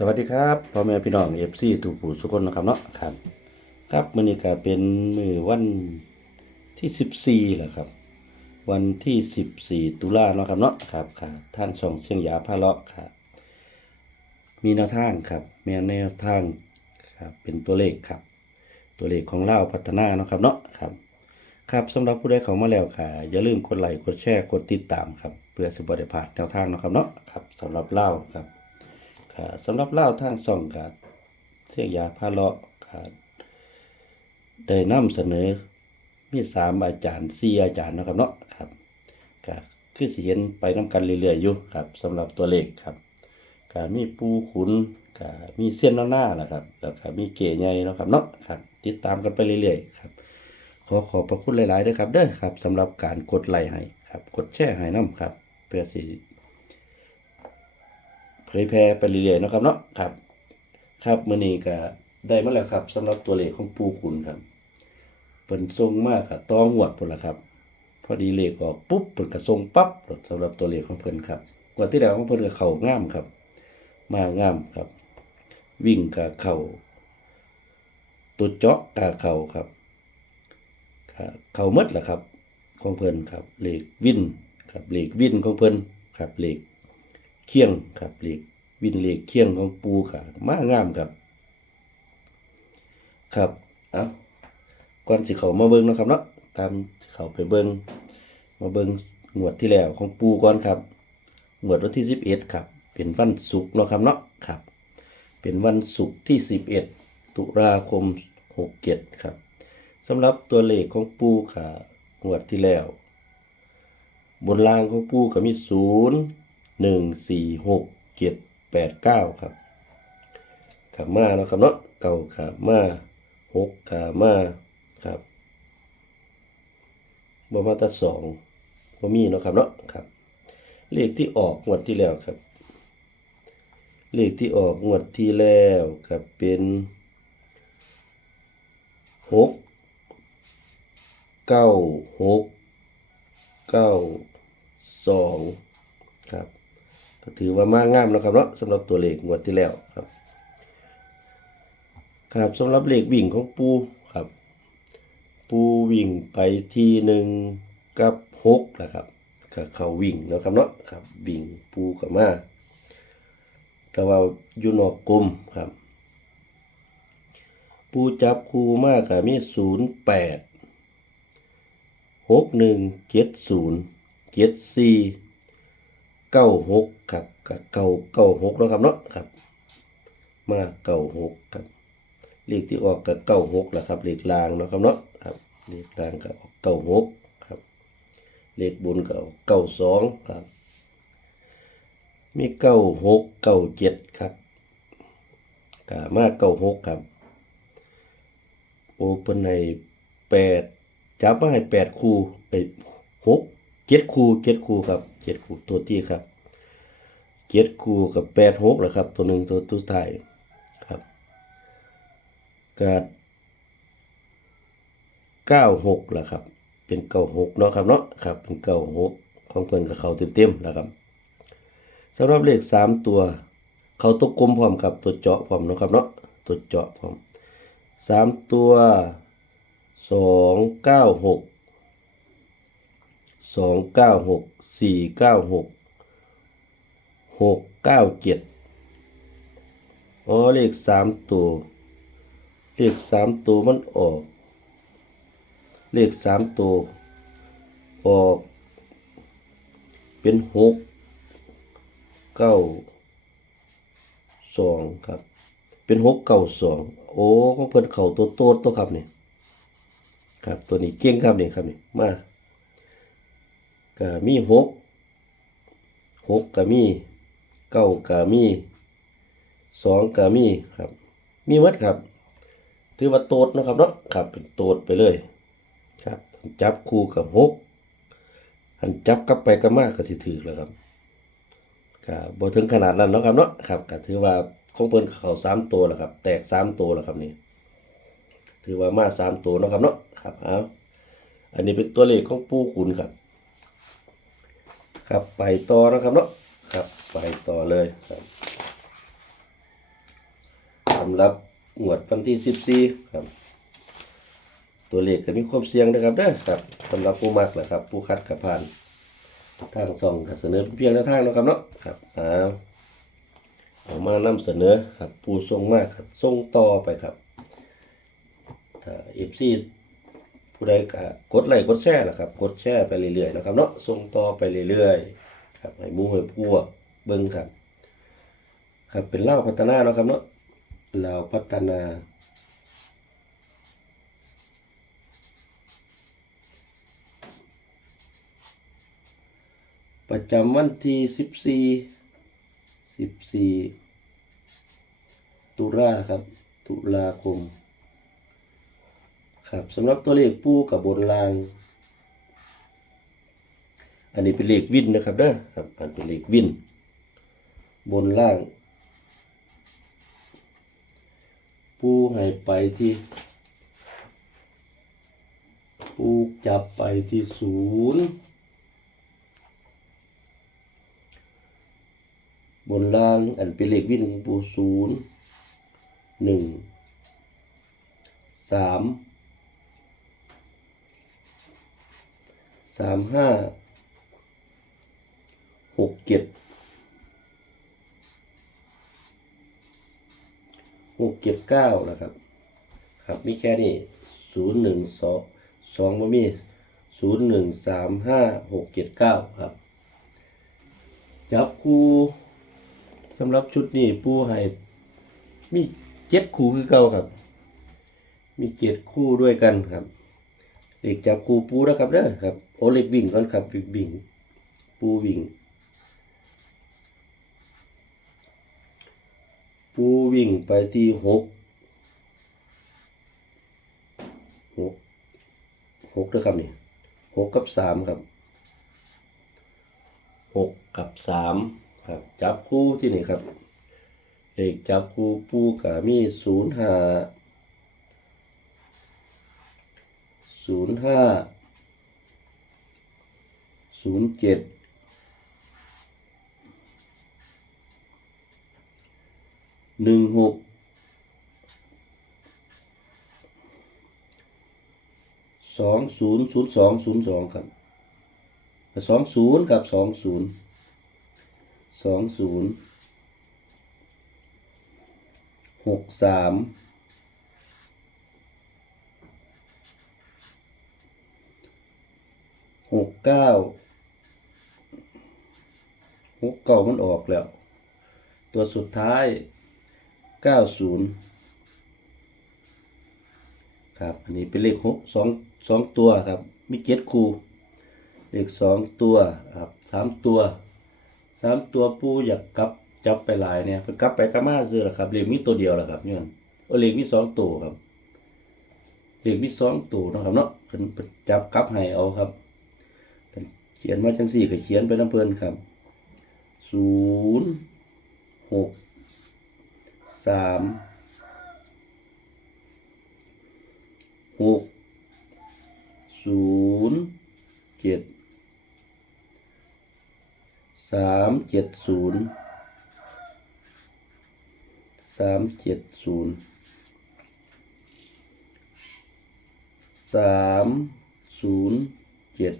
สวัสดีครับพ่อแม่พี่น้องเอฟซีถูกปู่สุกคนนะครับเนาะครับ ครับมื้อนี้ก็เป็นมือวันที่สิบสี่แหละครับ วันที่สิบสี่ตุลาเนาะครับเนาะครับค่ะท่านช่องเชียงยาพาเลาะครับมีแนวทางครับแม่แนวทางครับเป็นตัวเลขครับ ตัวเลขของเล่าพัฒนาเนาะครับเนาะครับ ครับสำหรับผู้ใดเข้ามาแล้วค่ะอย่าลืมกดไลค์กดแชร์กดติดตามครับเพื่อสิบได้พลาดแนวทางเนาะครับเนาะครับสำหรับเล่าครับ สำหรับเล่าทางส่องกับเสียยาพาเลาะค่ะได้นำเสนอมีสามอาจารย์สี่อาจารย์นะครับเนาะครับก็คือสิเห็นไปน้กันเรื่อยๆอยู่ครับสำหรับตัวเลขครับก็มีปูขุนก็มีเส้นหน้าๆนะครับแล้วก็มีเก๋ใหญ่เนาะครับเนาะครับ ติดตามกันไปเรื่อยๆครับ ขอขอบพระคุณหลายๆด้วยครับเด้อครับสำหรับการกดไลค์ให้ครับ กดแชร์ให้น้ำครับ เพื่อสิ เผยแพร่ไปเรื่อยๆนะครับเนาะครับ ครับมื้อนี้ก็ได้มาแล้วครับสำหรับตัวเลขของปูขุนครับเพิ่นส่งมากครับต้องหวดพุ่นละครับ พอดีเลขออกปุ๊บเพิ่นก็ส่งปั๊บสำหรับตัวเลขของเพิ่นครับงวดที่แล้วของเพิ่นก็เข้างามครับ มางามครับ วิ่งกับเข่าตัวเจาะกับเข่าครับเข่าหมดล่ะครับ ของเพิ่นครับเลขวินครับเลขวินของเพิ่นครับเลข เคียงครับเหล็กวินเหล็กเคียงของปูค่ะมางามครับ ครับเอาก่อนสิเขามาเบิ้งนะครับเนาะตามเขาไปเบิ้งมาเบิ้งงวดที่แล้วของปูก่อนครับงวดวันที่สิบเอ็ดครับ เป็นวันศุกร์เนาะครับเนาะครับ เป็นวันศุกร์ที่สิบเอ็ดตุลาคมหกเจ็ดครับสำหรับตัวเลขของปูค่ะงวดที่แล้ว บนรางของปูก็มีศูนย์ หนึ่งสี่หกเจ็ดแปดเก้าครับขามาเนาะครับเนาะเก่าขามาหกขามาครับบมาตาสองบ่มีเนาะครับเนาะครับ เลขที่ออกงวดที่แล้วครับ เลขที่ออกงวดที่แล้วครับเป็นหกเก้าหกเก้าสอง ก็ถือว่ามากงามแล้วครับเนาะสำหรับตัวเลขงวดที่แล้วครับ ครับสำหรับเลขวิ่งของปูครับ ปูวิ่งไปที่หนึ่งกับหกนะครับก็เขาวิ่งนะครับเนาะครับวิ่งปูกับมาแต่ว่าอยู่นอกกลมครับ ปูจับคูมากกับมีศูนย์แปดหกหนึ่งเจ็ดศูนย์เจ็ดสี่ เก้าหกครับกับเก้าเก้าหกแล้วครับเนาะครับ มาเก้าหกครับเลขที่ออกกับเก้าหกแหละครับเลขลางเนาะครับเนาะครับเลขลางกับเก้าหกครับเลขบนกับเก้าสองครับ มีเก้าหกเก้าเจ็ดครับกับมาเก้าหกครับโอเปนในแปดจับมาให้แปดคู่ไปหกเจ็ดคู่เจ็ดคู่ครับ จ็ดคู่ตัวที่ครับเจ็ดคู่กับแปดหกแหละครับ ตัวหนึ่งตัวตัวท้ายครับกาดเก้าหกแหละครับ เป็นเก้าหกเนาะครับเนาะครับ เป็นเก้าหกของเพิ่นกับเขาเต็มๆนะครับสำหรับเลขสามตัว เขาตัวกลมพร้อมกับ ตัวเจาะพร้อมเนาะครับเนาะตัวเจาะพร้อมสามตัวสองเก้าหกสองเก้าหก สี่เก้าหกหกเก้าเจ็ดอ๋อเลขสามตัว เลขสามตัวมันออก เลขสามตัวออก เป็นหกเก้าสองครับ เป็นหกเก้าสองโอ้ของเพิ่นเข่าตัวโตตัวครับนี่ยครับตัวนี้เก่งครับนี่ยครับเนี่ยมา ก็มีหกหกก็มีเก้าก็มีสองก็มีครับ มีมัดครับ ถือว่าโตดนะครับเนาะครับเป็นโตดไปเลยครับจับคู่กับหกหันจับกลับไปกลับมาก็สิถือแล้วครับก็บ่ถึงขนาดนั้นเนาะครับเนาะครับก็ถือว่าของเพิ่นเขาสามตัวแล้วครับ แตกสามตัวแล้วครับนี่ถือว่ามาสามตัวเนาะครับเนาะครับเอาอันนี้เป็นตัวเลขของปูขุนครับ ครับไปต่อนะครับเนาะครับไปต่อเลยครับำหรับงวดวันที่สิบสี่ครับ ตัวเลขก็มีความเสี่ยงนะครับเด้อครับสำหรับผู้มักแหละครับ ผู้คัดกับผ่านทางส่องก็เสนอเพียงแนวทางนะครับเนาะครับเอาเอามานำเสนอครับ ผู้ทรงมากครับทรงต่อไปครับถ้าเอฟซี ผู้ใดก็กดไลค์กดแชร์ล่ะครับ กดแชร์ไปเรื่อยๆนะครับเนาะส่งต่อไปเรื่อยๆครับให้มู่ให้พวกเบิ่งครับ ครับเป็นเล่าพัฒนาเนาะครับเนาะเล่าพัฒนาประจำวันที่สิบสี่สิบสี่ตุลาครับ ตุลาคม ครับสำหรับตัวเลขปูกับบนราง อันนี้เป็นเลขวินนะครับเด้อครับอันเป็นเลขวิน บนล่าง ปูให้ไปที่ ปูจับไปที่ศูนย์บนล่างอันเป็นเลขวิ่งปูศูนย์หนึ่งสาม สามห้าหกเจ็ดหกเจ็ดเก้านะครับ ครับมีแค่นี้ศูนย์หนึ่งสองสองบ่มีศูนย์หนึ่งสามห้าหกเจ็ดเก้าครับ จับคู่สำหรับชุดนี้ปูให้มีเจ็ดคู่คือเก่าครับ มีเจ็ดคู่ด้วยกันครับ เด็กจับคูปูนะครับเด้อครับโอเล็กวิ่งก่อนครับวิ่งวิ่งปูวิ่ง ปูวิ่งไปที่หกหกหกด้วยครับนี่หกกับสามครับหกกับสามครับจับคู่ที่นี่ครับเลขจับคู่ปูกับมีศูนย์ห้า ศูนย์ห้าศูนย์เจ็ดหนึ่งหกสองศูนย์ศูนย์สองศูนย์สองครับสองศูนย์กับสองศูนย์สองศูนย์หกสาม กเก้าหกเก้ามันออกแล้ว ตัวสุดท้ายเก้าศูนย์ครับ อันนี้เป็นเลขหกสองสองตัวครับ มีเจ็ดคูเลขสองตัวครับสามตัวสามตัวปูอยากกลับจับไปหลายเนี่ยเพิ่นกลับไปกลับมาซื้อละครับเลขมีตัวเดียวละครับเนี่ยเออเลขมีสองตัวครับเลขมีสองตัวนะครับเนาะเพิ่นเพิ่นจับกลับให้เอาครับ เขียนมาจังสี่ก็เขียนไปน้ำเพลินครับศูนย์หกสามหกศูนย์เจ็ดสามเจ็ดศูนย์สามเจ็ดศูนย์สามศูนย์เจ็ด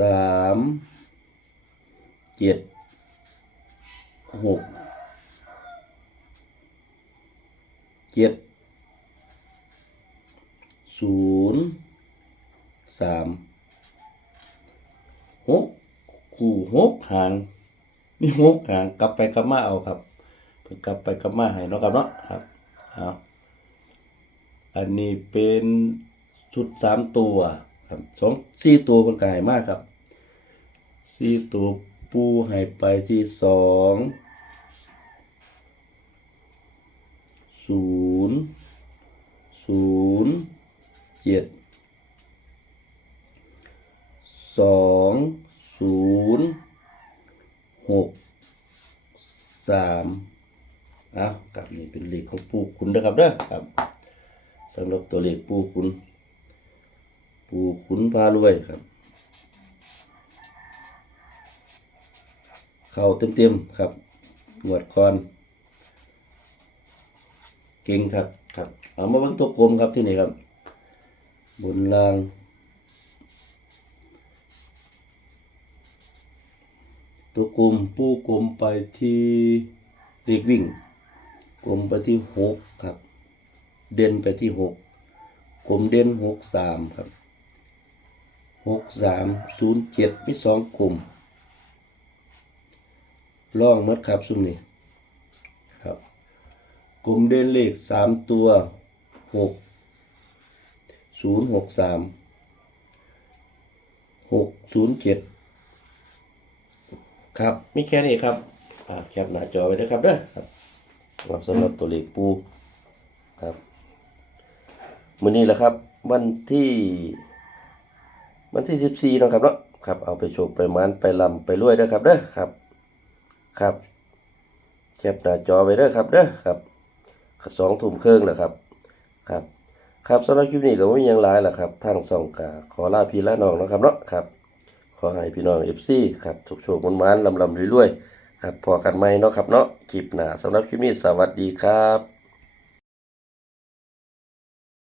สามเจ็ดหกเจ็ดศูนย์สามหกคู่หกหางมีหกหางกลับไปกลับมาเอาครับกลับไปกลับมาให้เนาะครับเนาะครับเอาอันนี้เป็นชุดสามตัว ครับสองสี่ตัวคนกายมากครับสี่ตัวปูให้ไปที่สองศูนย์ศูนย์เจ็ดสองศูนย์หกสามอ้าวกลับนี่เป็นเลขของปูคุณนะครับเด้อครับสำหรับตัวเลขปูคุณ ปูคุณพารวยครับ เข้าเต็มๆครับงวดก่อน เก่งครับครับ เอามาเบิ่งตัวกลมครับที่นี่ครับ บนล่างตัวกลมปูกลมไปที่เลขวิ่ง กลมไปที่หกครับ เด่นไปที่หกกลมเด่นหกสามครับ หกสามศูนย์เจ็ดมีสองกลุ่มล่องมัดครับซุ่มนี้ครับ กลุ่มเด่นเลขสามตัวหกศูนย์หกสามหกศูนย์เจ็ดครับมีแค่นี้ครับแคปหน้าจอไว้ด้วยครับเด้อครับสำหรับสำหรับตัวเลขปูครับมื้อนี้แหละครับ วันที่ วันที่สิบสี่นาะครับเนาะครับเอาไปโชคไปมันไปลำไปรวยเด้อครับเด้อครับ ครับแคปหน้าจอไว้เด้อครับเด้อครับสองทุ่มครึ่งแล้วครับ ครับ ครับสำหรับคลิปนี้ก็ไม่มีหยังหลายล้วครับทางสองกาขอลาพี่ละน้องนะครับเนาะครับ ขอให้พี่น้องเอฟซีครับทุกโชคมันมันลำลำรวยๆครับพอกันไหมเนาะครับเนาะคลิปหน้าสำหรับคลิปนี้สวัสดีครับ